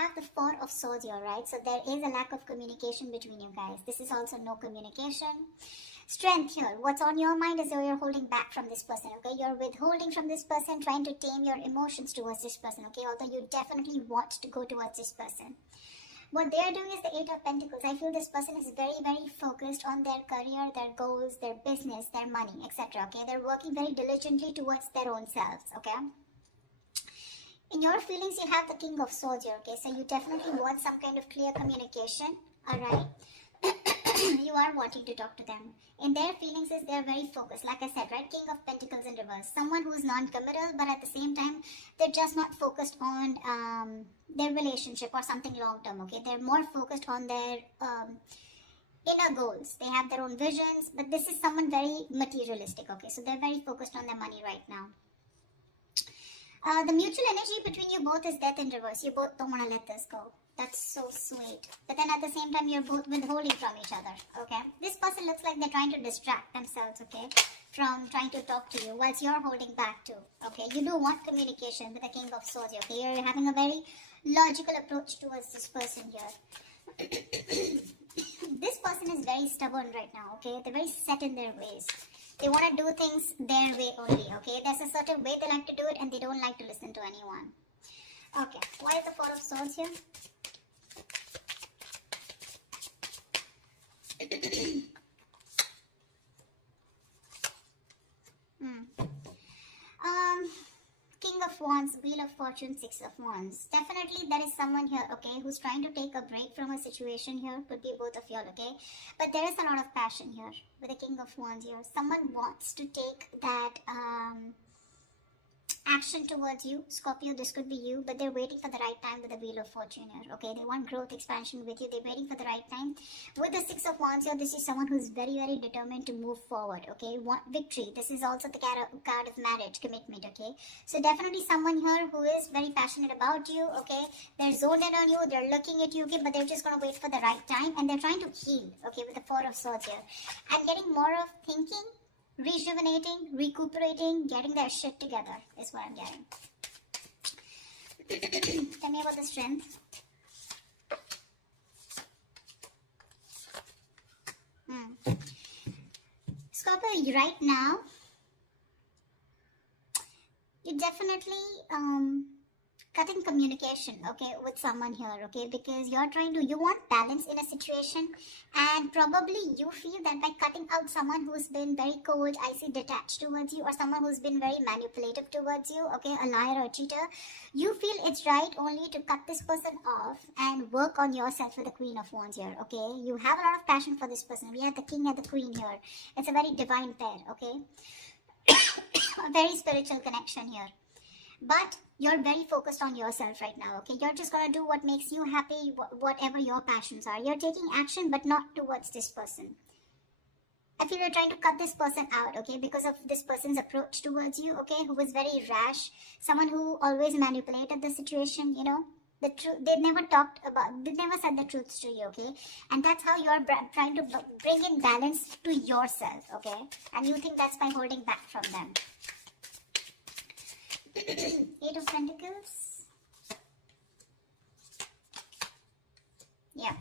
have the Four of Swords here, right? So there is a lack of communication between you guys. This is also no communication. Strength here. What's on your mind is that you're holding back from this person, okay? You're withholding from this person, trying to tame your emotions towards this person, okay? Although you definitely want to go towards this person. What they are doing is the Eight of Pentacles. I feel this person is very, very focused on their career, their goals, their business, their money, etc. Okay, they're working very diligently towards their own selves. Okay. In your feelings, you have the King of Swords here. Okay, so you definitely want some kind of clear communication. All right. You are wanting to talk to them. In their feelings is they're very focused. Like I said, right? King of Pentacles in reverse. Someone who's non-committal, but at the same time, they're just not focused on their relationship or something long-term, okay? They're more focused on their inner goals. They have their own visions, but this is someone very materialistic, okay? So they're very focused on their money right now. The mutual energy between you both is death in reverse. You both don't want to let this go. That's so sweet. But then at the same time, you're both withholding from each other, okay? This person looks like they're trying to distract themselves, okay, from trying to talk to you, whilst you're holding back too, okay? You do want communication with the King of Swords, okay? You're having a very logical approach towards this person here. This person is very stubborn right now, okay? They're very set in their ways. They want to do things their way only, okay? There's a certain way they like to do it, and they don't like to listen to anyone. Okay, why is the Four of Swords here? King of Wands, Wheel of Fortune, Six of Wands. Definitely there is someone here, okay, who's trying to take a break from a situation here. Could be both of y'all, okay? But there is a lot of passion here with the King of Wands here. Someone wants to take that action towards you. Scorpio, this could be you, but they're waiting for the right time with the Wheel of Fortune here, okay? They want growth, expansion with you. They're waiting for the right time. With the Six of Wands here, this is someone who's very, very determined to move forward, okay? Want victory. This is also the card of marriage, commitment, okay? So definitely someone here who is very passionate about you, okay? They're zoned in on you, they're looking at you, okay? But they're just going to wait for the right time, and they're trying to heal, okay, with the Four of Swords here. And getting more of thinking, rejuvenating, recuperating, getting their shit together is what I'm getting. Tell me about the strength. Scorpio, right now, you definitely cutting communication, okay, with someone here, okay, because you want balance in a situation, and probably you feel that by cutting out someone who's been very cold, icy, detached towards you, or someone who's been very manipulative towards you, okay, a liar or a cheater, you feel it's right only to cut this person off and work on yourself with the Queen of Wands here, okay? You have a lot of passion for this person. We have the King and the Queen here. It's a very divine pair, okay? A very spiritual connection here. But you're very focused on yourself right now, okay? You're just going to do what makes you happy, whatever your passions are. You're taking action, but not towards this person. I feel you're trying to cut this person out, okay? Because of this person's approach towards you, okay? Who was very rash. Someone who always manipulated the situation, you know? They never said the truths to you, okay? And that's how you're trying to bring in balance to yourself, okay? And you think that's by holding back from them. Eight of Pentacles. Yeah.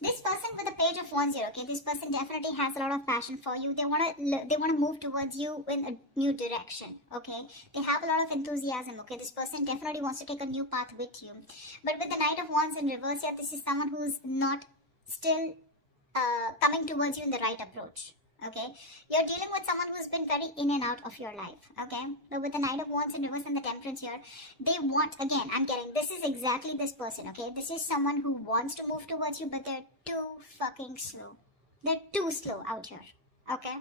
This person with the Page of Wands here, okay, this person definitely has a lot of passion for you. They want to move towards you in a new direction, okay? They have a lot of enthusiasm, okay? This person definitely wants to take a new path with you. But with the Knight of Wands in reverse here, this is someone who's not still coming towards you in the right approach. Okay, you're dealing with someone who's been very in and out of your life, okay? But with the Knight of Wands in reverse and the Temperance here, they want, again, I'm getting, this is exactly this person, okay? This is someone who wants to move towards you, but they're too fucking slow. They're too slow out here, okay?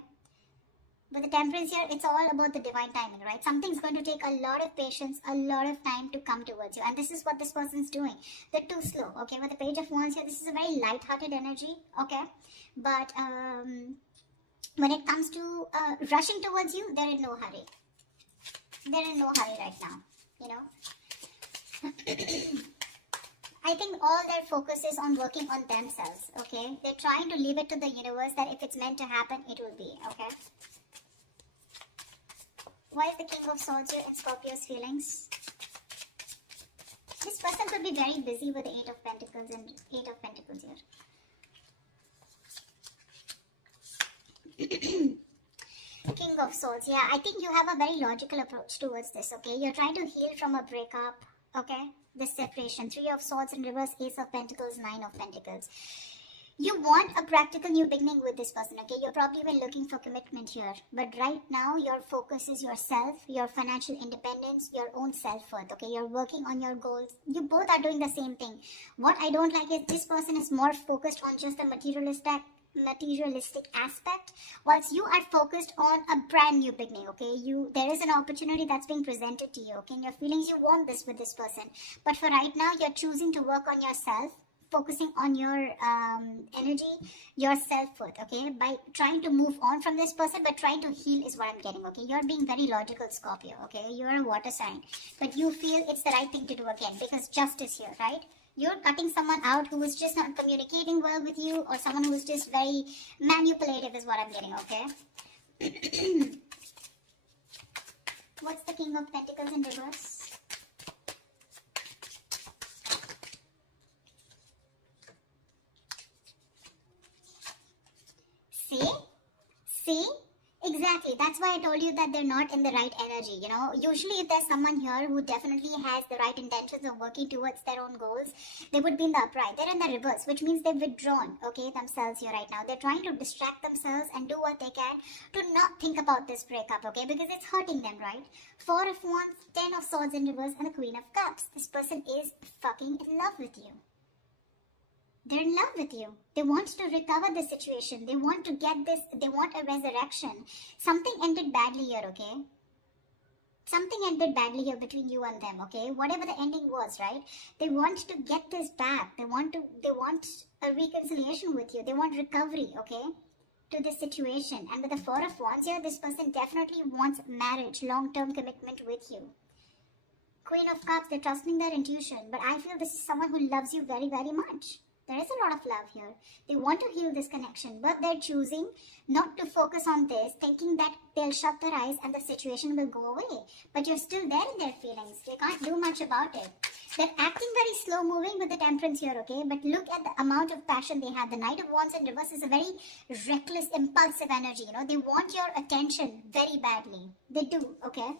With the Temperance here, it's all about the divine timing, right? Something's going to take a lot of patience, a lot of time to come towards you. And this is what this person's doing. They're too slow, okay? With the Page of Wands here, this is a very light-hearted energy, okay? But, when it comes to rushing towards you, they're in no hurry. They're in no hurry right now, you know. I think all their focus is on working on themselves, okay? They're trying to leave it to the universe that if it's meant to happen, it will be, okay? Why is the King of Swords here in Scorpio's feelings? This person could be very busy with the Eight of Pentacles and Eight of Pentacles here. King of Swords. Yeah, I think you have a very logical approach towards this, okay? You're trying to heal from a breakup, okay? This separation. Three of Swords in reverse, Ace of Pentacles, Nine of Pentacles. You want a practical new beginning with this person, okay? You're probably even looking for commitment here. But right now, your focus is yourself, your financial independence, your own self-worth, okay? You're working on your goals. You both are doing the same thing. What I don't like is this person is more focused on just the materialistic aspect, whilst you are focused on a brand new beginning, okay? There is an opportunity that's being presented to you, okay? And your feelings, you want this with this person, but for right now you're choosing to work on yourself, focusing on your energy, your self-worth, okay? By trying to move on from this person, but trying to heal is what I'm getting, okay? You're being very logical, Scorpio, okay? You're a water sign, but you feel it's the right thing to do again, because justice here, right? You're cutting someone out who is just not communicating well with you, or someone who is just very manipulative is what I'm getting, okay? What's the King of Pentacles in reverse? See? Exactly. That's why I told you that they're not in the right energy, you know. Usually if there's someone here who definitely has the right intentions of working towards their own goals, they would be in the upright. They're in the reverse, which means they've withdrawn, okay, themselves here right now. They're trying to distract themselves and do what they can to not think about this breakup, okay, because it's hurting them, right? Four of Wands, Ten of Swords in reverse, and the Queen of Cups. This person is fucking in love with you. They're in love with you. They want to recover the situation. They want to get this. They want a resurrection. Something ended badly here, okay? Something ended badly here between you and them, okay? Whatever the ending was, right? They want to get this back. They want a reconciliation with you. They want recovery, okay? To this situation. And with the Four of Wands here, this person definitely wants marriage, long-term commitment with you. Queen of Cups, they're trusting their intuition. But I feel this is someone who loves you very, very much. There is a lot of love here. They want to heal this connection, but they're choosing not to focus on this, thinking that they'll shut their eyes and the situation will go away. But you're still there in their feelings. They can't do much about it. They're acting very slow moving with the Temperance here, okay? But look at the amount of passion they have. The Knight of Wands in reverse is a very reckless, impulsive energy, you know? They want your attention very badly. They do, okay?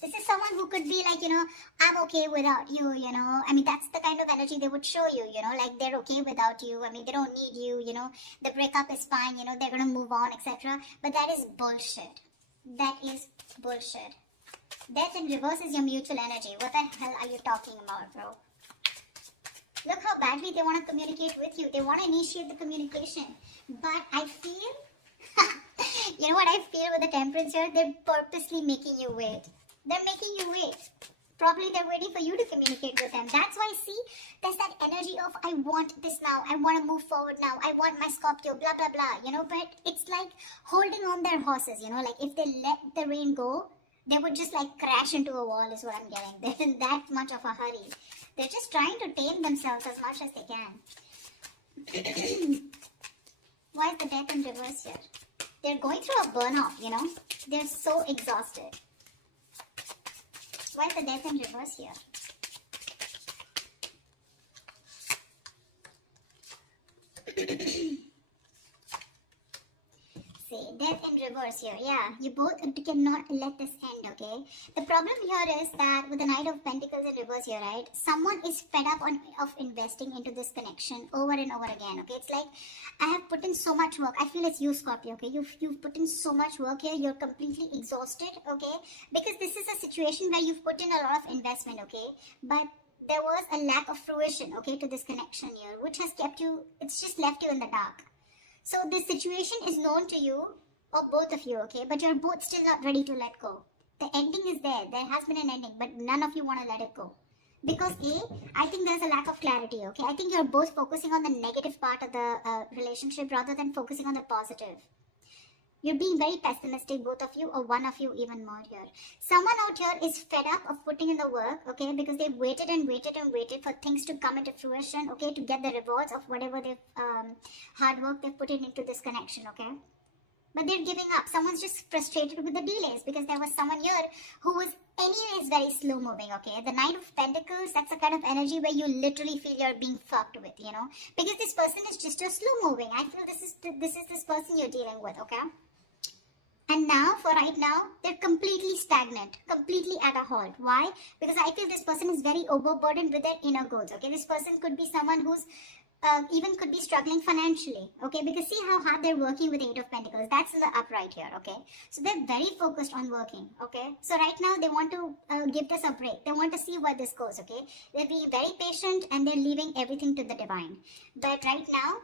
This is someone who could be like, you know, I'm okay without you, you know. I mean, that's the kind of energy they would show you, you know, like they're okay without you. I mean, they don't need you, you know. The breakup is fine, you know, they're going to move on, etc. But that is bullshit. That is bullshit. Death in reverse is your mutual energy. What the hell are you talking about, bro? Look how badly they want to communicate with you. They want to initiate the communication. But I feel, you know what I feel with the Temperance here? They're purposely making you wait. They're making you wait. Probably they're waiting for you to communicate with them. That's why, see, there's that energy of, I want this now. I want to move forward now. I want my Scorpio, blah, blah, blah. You know, but it's like holding on their horses, you know. Like if they let the rain go, they would just like crash into a wall is what I'm getting. They're in that much of a hurry. They're just trying to tame themselves as much as they can. Why is the Death in reverse here? They're going through a burnout, you know. They're so exhausted. Why is the Death in reverse here? See, Death in reverse here. Yeah, you both cannot let this end, okay? The problem here is that with the Knight of Pentacles in reverse here, right? Someone is fed up of investing into this connection over and over again, okay? It's like, I have put in so much work. I feel it's you, Scorpio, okay? You've put in so much work here. You're completely exhausted, okay? Because this is a situation where you've put in a lot of investment, okay? But there was a lack of fruition, okay, to this connection here, which has kept you, it's just left you in the dark. So this situation is known to you, or both of you, okay? But you're both still not ready to let go. The ending is there. There has been an ending, but none of you want to let it go. Because I think there's a lack of clarity, okay? I think you're both focusing on the negative part of the relationship rather than focusing on the positive. You're being very pessimistic, both of you, or one of you even more here. Someone out here is fed up of putting in the work, okay, because they've waited and waited and waited for things to come into fruition, okay, to get the rewards of whatever they've, hard work they've put in into this connection, okay. but they're giving up. Someone's just frustrated with the delays because there was someone here who was anyways very slow moving, okay? The Knight of Pentacles, that's the kind of energy where you literally feel you're being fucked with, you know? Because this person is just a slow moving. I feel this is this person you're dealing with, okay? And now, for right now, they're completely stagnant, completely at a halt. Why? Because I feel this person is very overburdened with their inner goals, okay? This person could be someone who's even could be struggling financially, okay? Because see how hard they're working with the Eight of Pentacles. That's in the upright here, okay? So they're very focused on working, okay? So right now, they want to give this a break. They want to see where this goes, okay? They're being very patient and they're leaving everything to the divine. But right now,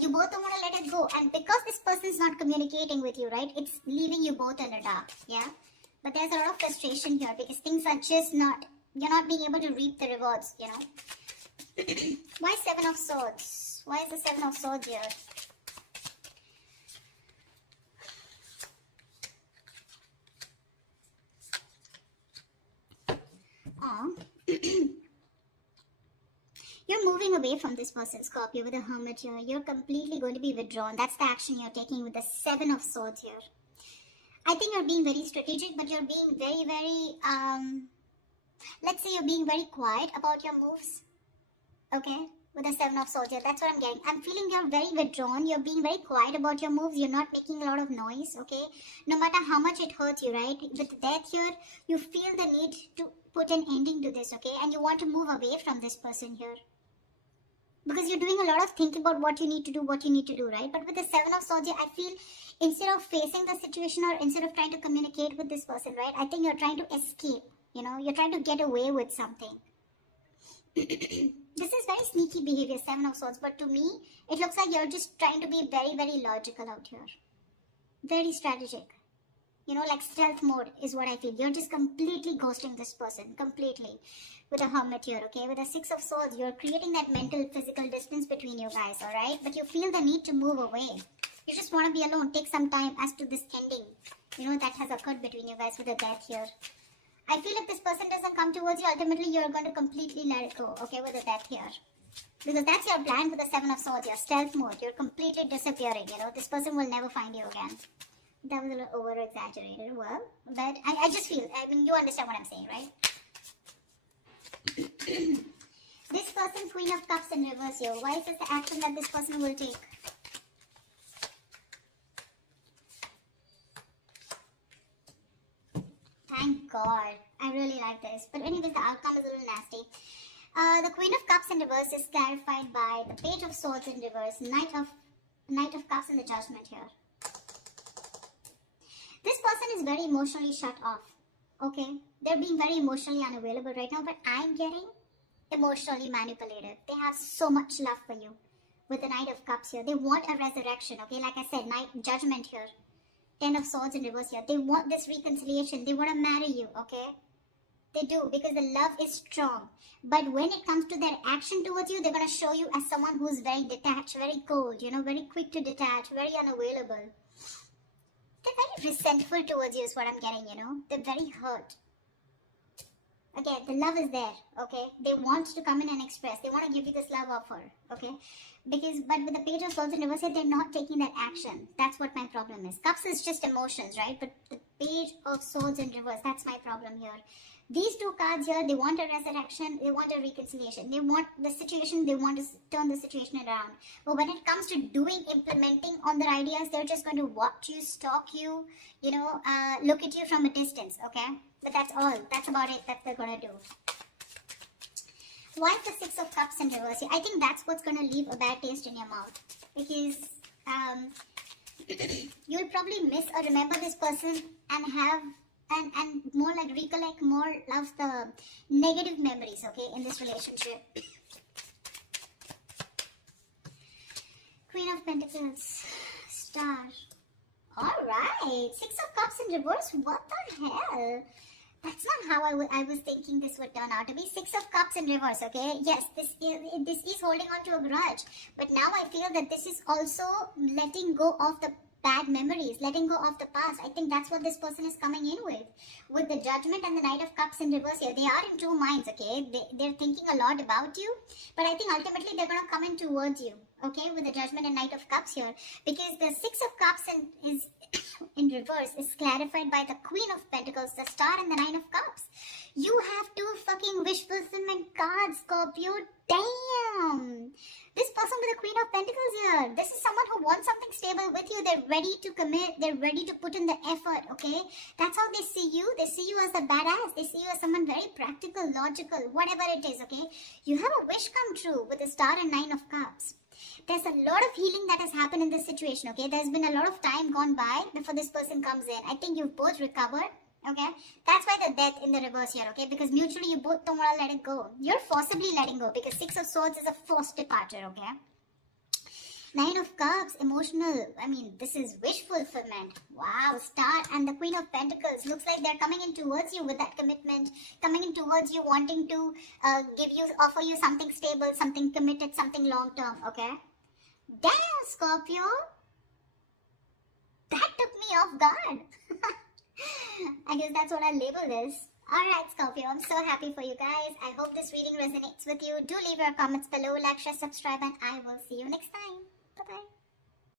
you both don't want to let it go, and because this person is not communicating with you, right, it's leaving you both in the dark. Yeah, but there's a lot of frustration here because things are just not, you're not being able to reap the rewards, you know. Why Seven of Swords? Why is the Seven of Swords here? You're moving away from this person, Scorpio, with the Hermit here. You're completely going to be withdrawn. That's the action you're taking with the Seven of Swords here. I think you're being very strategic, but you're being very, very, let's say you're being very quiet about your moves. Okay? With the Seven of Swords here. That's what I'm getting. I'm feeling you're very withdrawn. You're being very quiet about your moves. You're not making a lot of noise. Okay? No matter how much it hurts you, right? With the Death here, you feel the need to put an ending to this, okay? And you want to move away from this person here. Because you're doing a lot of thinking about what you need to do, right? But with the Seven of Swords, I feel instead of facing the situation or instead of trying to communicate with this person, right? I think you're trying to escape, you know? You're trying to get away with something. This is very sneaky behavior, Seven of Swords. But to me, it looks like you're just trying to be very, very logical out here. Very strategic. You know, like stealth mode is what I feel. You're just completely ghosting this person. Completely. With a Hermit here, okay? With a Six of Swords, you're creating that mental, physical distance between you guys, alright? But you feel the need to move away. You just want to be alone. Take some time as to this ending, you know, that has occurred between you guys with the Death here. I feel if this person doesn't come towards you, ultimately you're going to completely let it go, okay? With the Death here. Because that's your plan with the Seven of Swords, your stealth mode. You're completely disappearing, you know? This person will never find you again. That was a little over-exaggerated, well, but I just feel, I mean, you understand what I'm saying, right? This person, Queen of Cups in reverse here. Why is this the action that this person will take? Thank God. I really like this. But anyways, the outcome is a little nasty. The Queen of Cups in reverse is clarified by the Page of Swords in reverse, Knight of Cups in the Judgment here. This person is very emotionally shut off. Okay? They're being very emotionally unavailable right now, but I'm getting emotionally manipulated. They have so much love for you. With the Knight of Cups here. They want a resurrection. Okay? Like I said, Judgment here. Ten of Swords in reverse here. They want this reconciliation. They want to marry you. Okay? They do, because the love is strong. But when it comes to their action towards you, they're going to show you as someone who's very detached, very cold, you know, very quick to detach, very unavailable. They're very resentful towards you is what I'm getting, you know. They're very hurt. Again, the love is there, okay. They want to come in and express. They want to give you this love offer, okay. But with the Page of Swords in reverse, they're not taking that action. That's what my problem is. Cups is just emotions, right? But the Page of Swords in reverse, that's my problem here. These two cards here, they want a resurrection, they want a reconciliation. They want the situation, they want to turn the situation around. But when it comes to implementing on their ideas, they're just going to watch you, stalk you, you know, look at you from a distance, okay? But that's all. That's about it that they're going to do. Why the Six of Cups in reverse? I think that's what's going to leave a bad taste in your mouth. Because you'll probably miss or remember this person and have and more like recollect more of the negative memories, okay, in this relationship. Queen of Pentacles, Star. Alright, Six of Cups in reverse, what the hell? That's not how I was thinking this would turn out to be. Six of Cups in reverse, okay? Yes, this is holding on to a grudge. But now I feel that this is also letting go of the bad memories, letting go of the past. I think that's what this person is coming in with. With the Judgment and the Knight of Cups in reverse here. They are in two minds, okay? They're thinking a lot about you. But I think ultimately they're going to come in towards you, okay, with the Judgment and Knight of Cups here, because the Six of Cups is in reverse is clarified by the Queen of Pentacles, the Star, and the Nine of Cups. You have two fucking wish fulfillment cards, Scorpio. Damn! This person with the Queen of Pentacles here, this is someone who wants something stable with you. They're ready to commit. They're ready to put in the effort, okay? That's how they see you. They see you as a badass. They see you as someone very practical, logical, whatever it is, okay? You have a wish come true with the Star and Nine of Cups. There's a lot of healing that has happened in this situation, okay? There's been a lot of time gone by before this person comes in. I think you've both recovered, okay? That's why the Death in the reverse here, okay? Because mutually you both don't want to let it go. You're forcibly letting go because Six of Swords is a forced departure, okay? Nine of Cups, emotional. I mean, this is wish fulfillment. Wow, Star and the Queen of Pentacles. Looks like they're coming in towards you with that commitment. Coming in towards you, wanting to offer you something stable, something committed, something long term, okay? Damn, Scorpio. That took me off guard. I guess that's what I label this. Alright, Scorpio, I'm so happy for you guys. I hope this reading resonates with you. Do leave your comments below, like, share, subscribe, and I will see you next time. Bye-bye.